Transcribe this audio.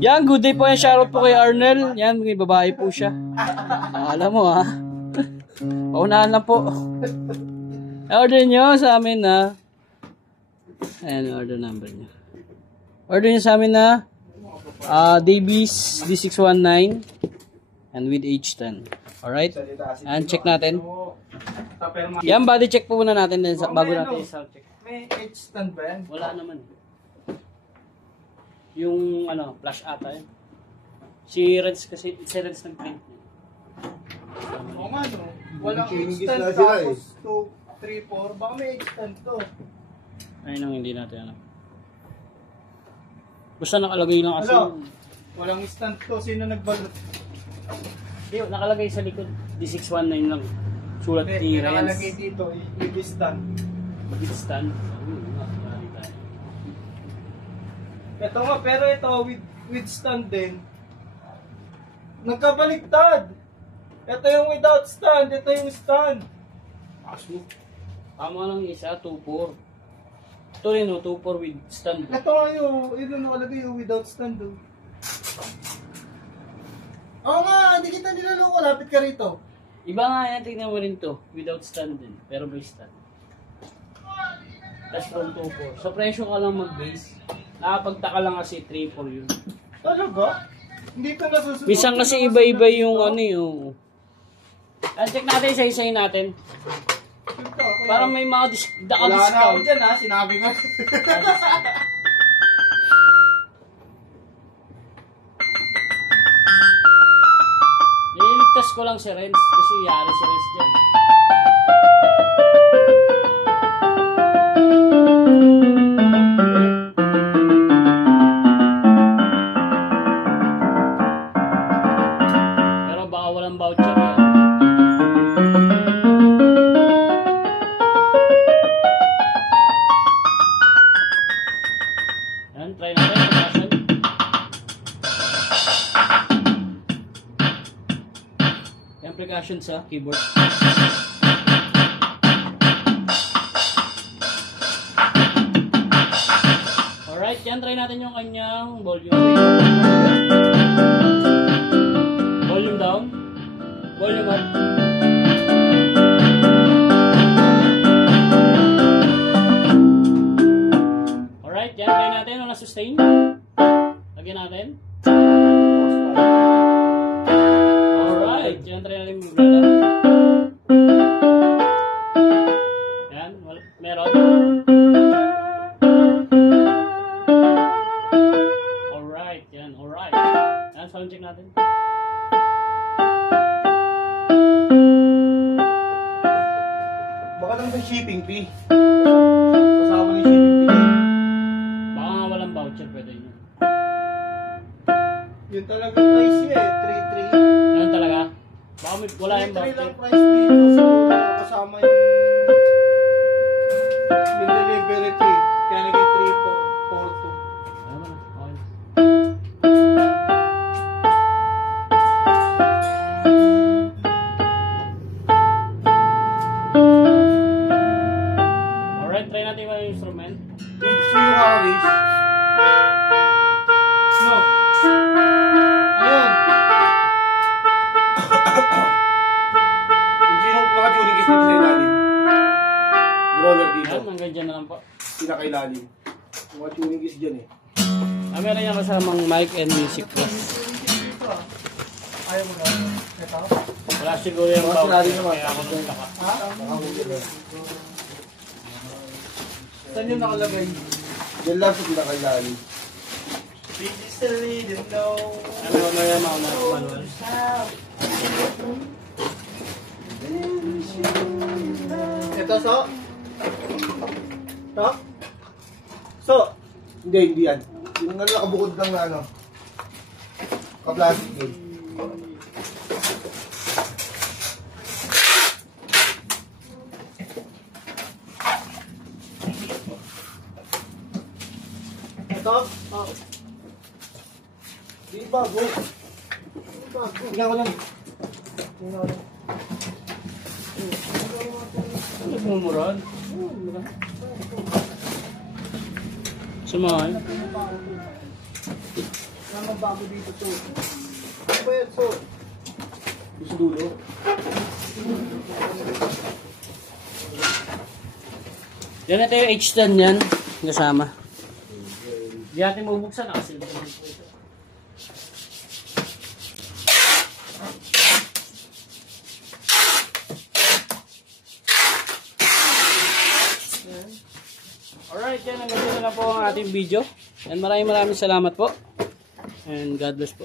Yan, good day po yan. Shoutout po kay Arnel. Yan, may babae po siya. Alam mo ha. Paunahan lang po. Order nyo sa amin na. Ayan, order number nyo. Order nyo sa amin na Davies D619 and with H10. Alright? And check natin. Yan, body check po muna natin din bago natin i-sound check. May H10 ba yan? Wala naman. Yung ano, flash ata yun. Si Reds kasi, si Reds nag-print. Oo nga no. Walang H10 tapos 2, 3, 4. Baka may H10 to. Ayun ang hindi natin alam. Basta nakalagay lang kasi. Hello? Walang stand to. Sino nagbalot? Hindi, nakalagay sa likod. D619 lang. Sulat ni Reds. Nakalagay dito, i-stand. Mag-stand. Ito nga, pero ito with stand din. Nagkabaliktad. Ito yung without stand, ito yung stand. Aso. Tama lang isa, 2-4. Ito rin, 2-4 with stand. Ito nga yung nakalagay yung without stand. Oo nga, hindi kita nilaloko. Lapit ka rito. Iba nga yan, tingnan mo rin to. Without stand din, pero may stand. That's from 2-4. So presyo ka lang mag-base. Nakapagtaka lang kasi 3-4 yun. Talaga? Hindi ka nasusunod. Minsan kasi iba-iba yung ano yung. Check natin, isa-isayin natin. Para may mga wala na ako dyan ha, sinabi ko. Nililigtas ko lang si Renz kasi yari si Renz dyan. Pero baka walang voucher yan. Yan, try natin. Pagkasan. Yan, precaution sa keyboard. Alright, yan, try natin yung kanyang volume. Volume down. Volume up. Alright, yan, try natin. Wala sustain. Lagyan natin. Alright, yan, try natin yung vibrato. Yan, meron. Alright, yan, alright. Yan, sound check natin. Baka lang may shipping fee. Kasama ni shipping fee. Baka nga walang voucher, pwede yun. Yun talaga price niya eh, 3-3. Yan talaga? Baka wala yung 3-3 voucher. lang price dito, siguro kasama yung delivery fee. Kaya naging 3-4-2. Ano ba na? Okay. Alright, try natin yung instrument. Gusto yung Aris. No. Ayun. Hindi yung mga tuning is dito sa ilalim. Roller dito. Yan, hanggang dyan na lang po. Pinakailalim. Mga tuning is dyan eh. Meron yan kasamang mic and music plus. Ayaw mo na. Ito? Wala siguro yung Mga voucher. sinali naman. Kaya ako nung taka. Ha? Saan yung nakalagay? Diyan lang sa pinakailalim. We just didn't know. Ano yung mga manual? Ito, so? Ito? So? Hindi yan. Yung nakabukod lang na ano. Ka-plastic yun. Ito? Oh. Di bago. Tingnan ko lang. Ano bumurad? Sumahan. Sama bago dito to. Ano ba yan, so? Gusto dulo? Yan natin yung H10 yan. Kasama. Hindi natin mabuksan. Nakasilip naman po ito. Alright, yan. Hanggang dito na po ang ating video. And maraming salamat po. And God bless po.